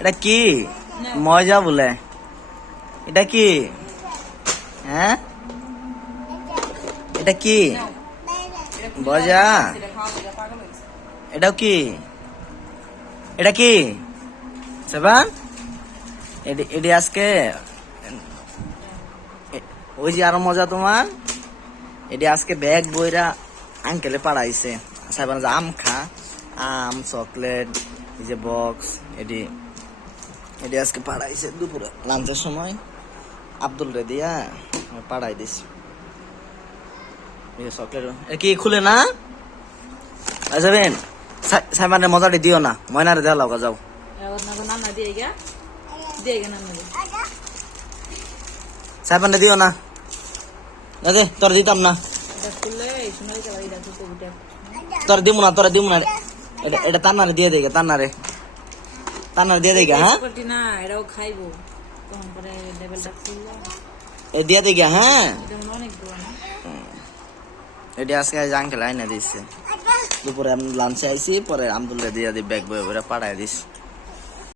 এটা কি মজা বলে? এটা কি? হ্যাঁ, এটা কি মজা? এটাও কি? এটা কি সেবান? এটি আজকে ওই যে আরো মজা তোমার, এটি আজকে ব্যাগ বইরা আঙ্কেলে পাড়াইছে। সাইবান যে আম খা, আম চকলেট এই যে বক্স, এটি এটি আজকে পাড়াইছে দুপুরে লাঞ্চের সময়। আব্দুল রে দিয়া পাড়াই দিস চকলেট। কি খুলে না যাবেন? সাইবানের মজাটি দিও না, ময়নারে দেওয়া লাগা যাও। সাইবানে দিও না, দে তোর দিতাম না, তোর দিব না, তোরা দিব না। এটা তান্নারে দিয়ে দেগে, তান্নারে দিয়ে দেগে। হ্যাঁ দিয়ে দেগে। হ্যাঁ এটি আজকে আঙ্কেল আইনা দিচ্ছে দুপুরে। আমি লাঞ্চে আইসি, পরে আব্দুল্লাহ দিয়া দি ব্যাগ বয়ে পাঠাই দিস।